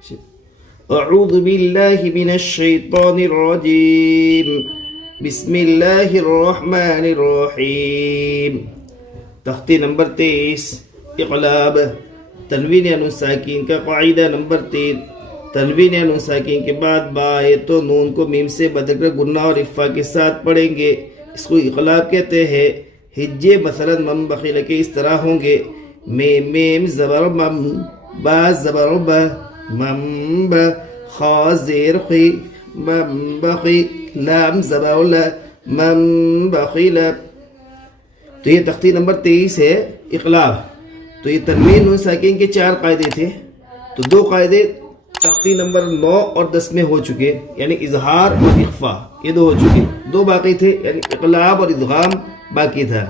اعوذ باللہ من الشیطان الرجیم بسم اللہ الرحمن الرحیم۔ تختی نمبر 23 اقلاب۔ تنوین نون ساکین کا قاعدہ نمبر 3، تنوین نون ساکین کے بعد با ہے تو نون کو میم سے بدل کر گنہ اور اخفا کے ساتھ پڑھیں گے، اس کو اقلاب کہتے ہیں۔ ہجے مثلا مم بخیل کے اس طرح ہوں گے، میم زبر مم، با زبر با، مم با، خا زیر خی، مم بخی، لام زبر لا، مم بخیل۔ تو یہ تختی نمبر 23 ہے اقلاب۔ تو یہ تنوین نون ساکین کے 4 قاعدے تھے، تو 2 قاعدے تختی نمبر 9 اور 10 میں ہو چکے، یعنی اظہار اور اخفا، یہ 2 ہو چکے، 2 باقی تھے، یعنی اقلاب اور ادغام باقی تھا۔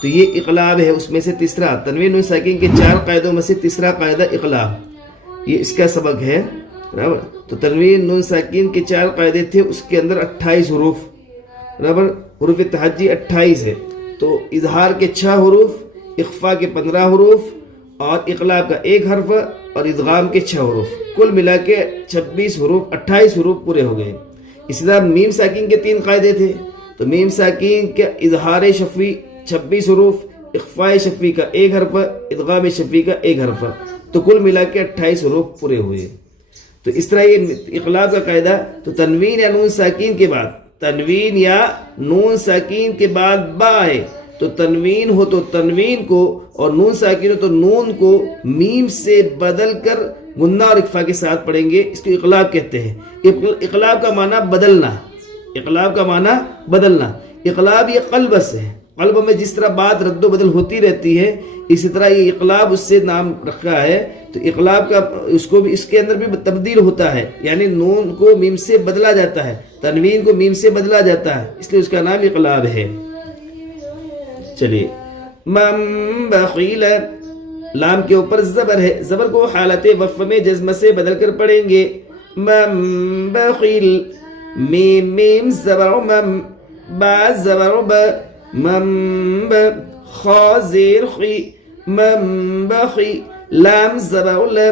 تو یہ اقلاب ہے، اس میں سے تیسرا تنوین نون ساکین کے 4 قاعدوں میں سے تیسرا قاعدہ اقلاب، یہ اس کا سبق ہے برابر۔ تو تنوین نون ساکین کے 4 قاعدے تھے، اس کے اندر 28 حروف برابر، حروف تہجی 28 ہے۔ تو اظہار کے 6 حروف، اخفا کے 15 حروف اور اقلاب کا 1 حرف اور ادغام کے 6 حروف، کل ملا کے 26 حروف، 28 حروف پورے ہو گئے۔ اسی طرح میم ساکین کے 3 قاعدے تھے، تو میم ساکین کا اظہار شفوی 26 حروف، اخفاء شفوی کا 1 حرف، ادغام شفوی کا 1 حرف، تو کل ملا کے 28 حروف پورے ہوئے۔ تو اس طرح یہ اقلاب کا قاعدہ۔ تو تنوین یا نون ساکین کے بعد، تنوین یا نون ساکین کے بعد با ہے، تو تنوین ہو تو تنوین کو، اور نون ساکین ہو تو نون کو میم سے بدل کر غنہ اور اخفا کے ساتھ پڑھیں گے، اس کو اقلاب کہتے ہیں۔ اقلاب کا معنی بدلنا، اقلاب کا معنی بدلنا۔ اقلاب یہ قلب سے ہے، قلب میں جس طرح بات رد و بدل ہوتی رہتی ہے، اسی طرح یہ اقلاب اس سے نام رکھا ہے۔ تو اقلاب کا اس کو بھی، اس کے اندر بھی تبدیل ہوتا ہے، یعنی نون کو میم سے بدلا جاتا ہے، تنوین کو میم سے بدلا جاتا ہے، اس لیے اس کا نام اقلاب ہے۔ چلیے، مم بخیل، لام کے اوپر زبر ہے، زبر کو حالت وقف میں جزم سے بدل کر پڑھیں گے، مم بخیل، میم زبر مم، با زبر با، مم با، خا زیر خی، مم بخی، لام زبر لا،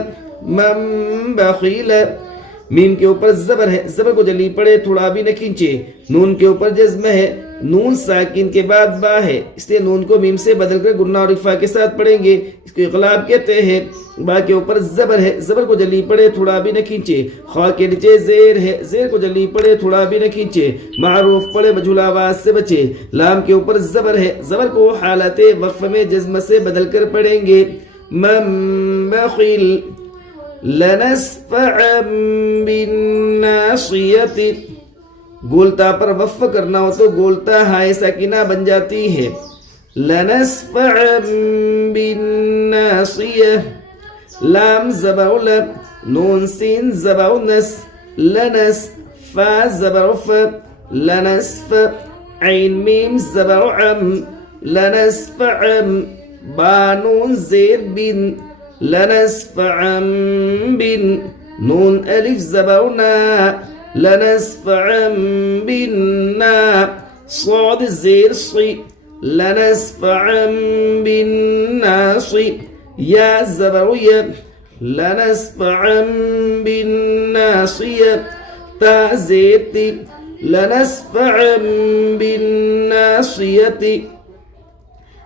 مم بخیل۔ میم کے اوپر زبر ہے، زبر کو جلدی پڑھے، تھوڑا بھی نہ کھینچے۔ نون کے اوپر جزم ہے، نون ساکن کے بعد با ہے، اس لیے نون کو میم سے بدل کر گنہ اور اخفا کے ساتھ پڑھیں گے، اس کو اقلاب کہتے ہیں۔ با کے اوپر زبر ہے، زبر کو جلدی پڑھے، تھوڑا بھی نہ کھینچے۔ خا کے نیچے زیر ہے، زیر کو جلدی پڑھے، تھوڑا بھی نہ کھینچے، معروف پڑھے، مجھول آواز سے بچے۔ لام کے اوپر زبر ہے، زبر کو حالت وقف میں جزم سے بدل کر پڑھیں گے، مم بخیل، لنسفعا بالناصیۃ۔ گولتا پر وقف کرنا ہو تو گولتا ہائے ساکنہ بن جاتی ہے، لنسفعا بالناصیہ۔ لام زبر ل، نون سین زبر نس، لنس، فا زبر ف، لنسف، عین میم زبر عم، لنسفعم، با نون زیر بن، لنسفعا بن، نون الف زبر نا، لنسفعا بالنا، صاد زیر صی، لنسفعا بالناصی، یا زبر یا، لنسفعا بالناصیہ، تا زیر تی، لنسفعا بالناصیۃ۔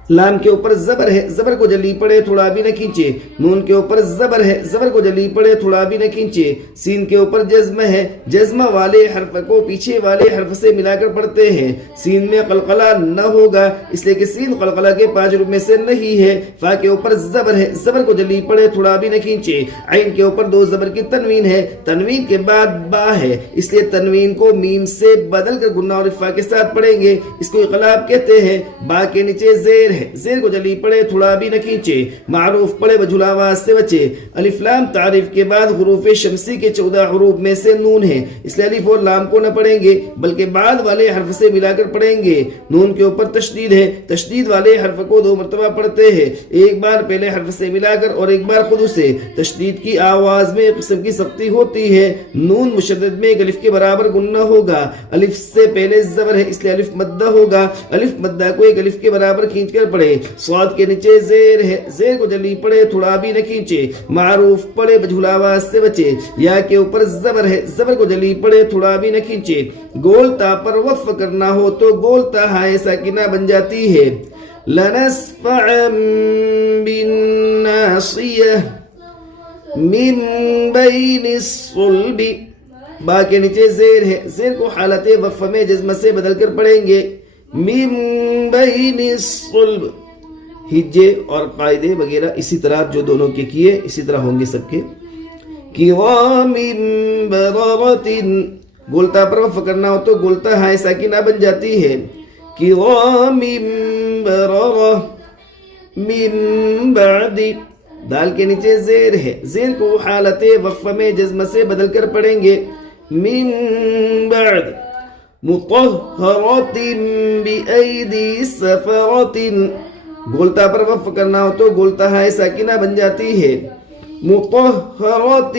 لام کے اوپر زبر ہے، زبر کو جلدی پڑھے، تھوڑا بھی نہ کھینچے۔ نون کے اوپر زبر ہے، زبر کو جلدی پڑھے، تھوڑا بھی نہ کھینچے۔ سین کے اوپر جزم ہے، جزم والے حرف کو پیچھے والے حرف سے ملا کر پڑھتے ہیں۔ سین میں قلقلہ نہ ہوگا، اس لیے کہ سین قلقلہ کے 5 حروف میں سے نہیں ہے۔ فا کے اوپر زبر ہے، زبر کو جلدی پڑھے، تھوڑا بھی نہ کھینچے۔ عین کے اوپر 2 زبر کی تنوین ہے، تنوین کے بعد با ہے، اس لیے تنوین کو میم سے بدل کر گنہ اور اخفا کے ساتھ پڑھیں گے، اس کو اقلاب کہتے ہیں۔ با کے نیچے زیر ہے، زیر کو جلدی پڑھے، تھوڑا بھی نہ کھینچے، معروف پڑھے، مجھول آواز سے بچے۔ الف لام تعریف کے بعد حروف شمسی کے 14 حروف میں سے نون ہے، اس لیے الف اور لام کو نہ پڑھیں گے بلکہ بعد والے حرف سے ملا کر پڑھیں گے۔ نون کے اوپر تشدید ہے، تشدید والے حرف کو 2 مرتبہ پڑھتے ہیں، ایک بار پہلے حرف سے ملا کر اور ایک بار خود سے۔ تشدید کی آواز میں ایک قسم کی سختی ہوتی ہے، نون مشدد میں ایک الف کے برابر گنہ ہوگا، الف سے پہلے زبر ہے اس لیے الف مدہ ہوگا، الف مدہ کو ایک الف کے برابر کھینچ کر کر پڑھے. صاد کے نیچے زیر ہے, زیر کو جلدی پڑھے, تھوڑا بھی نہ کھینچے. معروف پڑھے, مجھول آواز سے بچے. یا کے اوپر زبر ہے, زبر کو جلدی پڑھے, تھوڑا بھی نہ کھینچے. گول تا پر وقف کرنا ہو تو گول تا ہائے ساکنہ بن جاتی ہے. لنسفعا بالناصیہ من بین الصلب. با کے نیچے زیر ہے, زیر کو حالت وقف میں جزم سے بدل کر پڑھیں گے. من بین الصلب. ہجے اور قاعدے وغیرہ اسی طرح جو دونوں کے کیے اسی طرح ہوں گے سب کے. کرام بررۃ. گولتا پر وقف کرنا ہو تو گولتا ہائے ساکنہ بن جاتی ہے. کرام بررۃ. من بعد. دال کے نیچے زیر ہے, زیر کو حالت وقف میں جزم سے بدل کر پڑھیں گے. من بعد. مطہرۃ بأیدی سفرۃ. گولتا پر وقف کرنا ہو تو گولتا ہائے ساکنہ بن جاتی ہے. مطہرۃ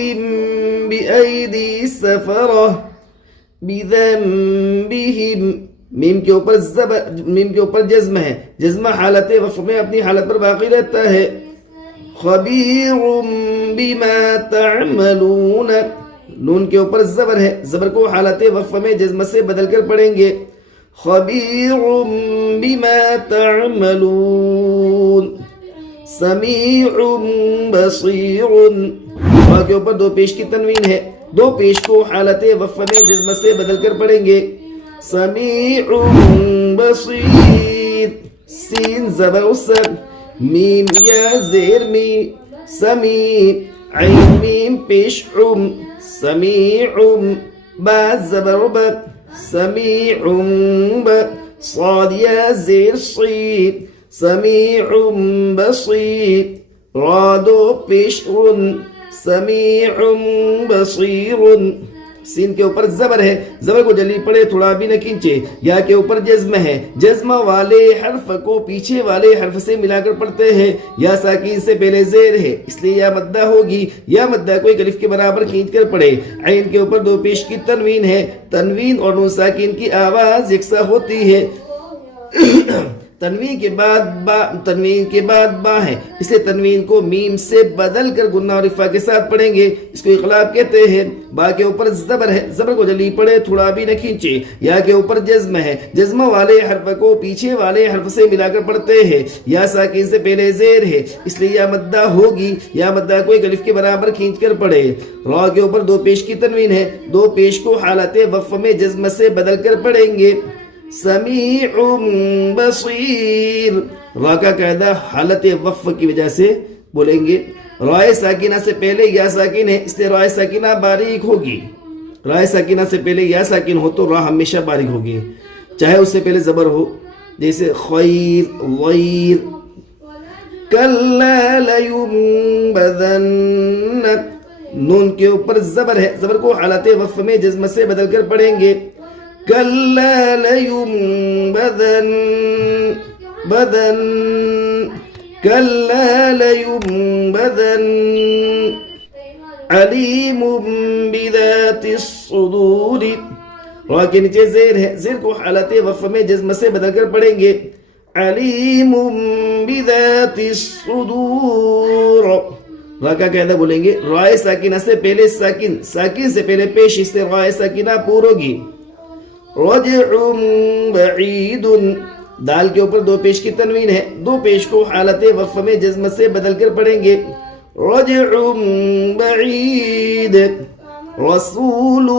بأیدی سفرۃ. بذنبہم. میم کے اوپر میم کے اوپر جزم ہے, جزم حالت وقف میں اپنی حالت پر باقی رہتا ہے. خبیر بما تعملون. نون کے اوپر زبر ہے, زبر کو حالت وقف میں جزم سے بدل کر پڑھیں گے. خبیر بما تعملون. سمیع بصیر. با کے اوپر دو پیش کی تنوین ہے, دو پیش کو حالت وقف میں جزم سے بدل کر پڑھیں گے. سمیع بصیر. سین زبر سب. میم یا زیر می. سمیع. عین میم پیش عم. سمیع. با زبر ب. سمیع ب. صاد یا زیر صید. سمیع بصیر. را دو پیش رن. سمیع بصیر. سین کے اوپر زبر ہے, زبر کو جلدی پڑھے, تھوڑا بھی نہ کھینچے. یا کے اوپر جزم ہے, جزم والے حرف کو پیچھے والے حرف سے ملا کر پڑھتے ہیں. یا ساکین سے پہلے زیر ہے اس لیے یا مدہ ہوگی, یا مدہ کو ایک الف کے برابر کھینچ کر پڑھے. عین کے اوپر دو پیش کی تنوین ہے, تنوین اور نون ساکین کی آواز یکساں ہوتی ہے. تنوین کے بعد با ہے, اس لیے تنوین کو میم سے بدل کر گنہ اور اخفا کے ساتھ پڑھیں گے. اس کو اقلاب کہتے ہیں. با کے اوپر زبر ہے, زبر کو جلدی پڑھے, تھوڑا بھی نہ کھینچے. یا کے اوپر جزم ہے, جزم والے حرف کو پیچھے والے حرف سے ملا کر پڑھتے ہیں. یا ساکین سے پہلے زیر ہے اس لیے یا مدہ ہوگی, یا مدہ کو ایک الف کے برابر کھینچ کر پڑھے. را کے اوپر دو پیش کی تنوین ہے, دو پیش کو حالت وقف میں جزم سے بدل کر پڑھیں گے. سمیع بصیر. را کا قاعدہ حالت وقف کی وجہ سے بولیں گے. رائے ساکنہ سے پہلے یا ساکن ہے اس لیے رائے ساکنہ باریک ہوگی. رائے ساکنہ سے پہلے یا ساکن ہو تو را ہمیشہ باریک ہوگی, چاہے اس سے پہلے زبر ہو, جیسے خیر, غیر. کلا لینبذن. نون کے اوپر زبر ہے, زبر کو حالت وقف میں جزم سے بدل کر پڑھیں گے. کلا لینبذن. بدن. کلا لینبذن. علیم بذات الصدور. را کے نیچے زیر ہے, زیر کو حالت وقف میں جزم سے بدل کر پڑھیں گے. علیم بذات الصدور. را کا قاعدہ بولیں گے. رائے ساکنہ سے پہلے ساکن, ساکن سے پہلے پیش, اس سے رائے ساکنہ پور ہوگی. رجع بعید. دال کے اوپر دو پیش کی تنوین ہے, دو پیش کو حالت وقف میں جزم سے بدل کر پڑھیں گے. رجع بعید. رسول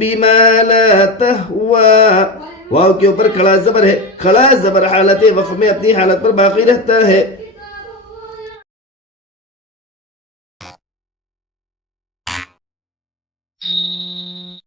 بما لا تهوى. واو کے اوپر کھڑا زبر ہے, کھڑا زبر حالت وقف میں اپنی حالت پر باقی رہتا ہے.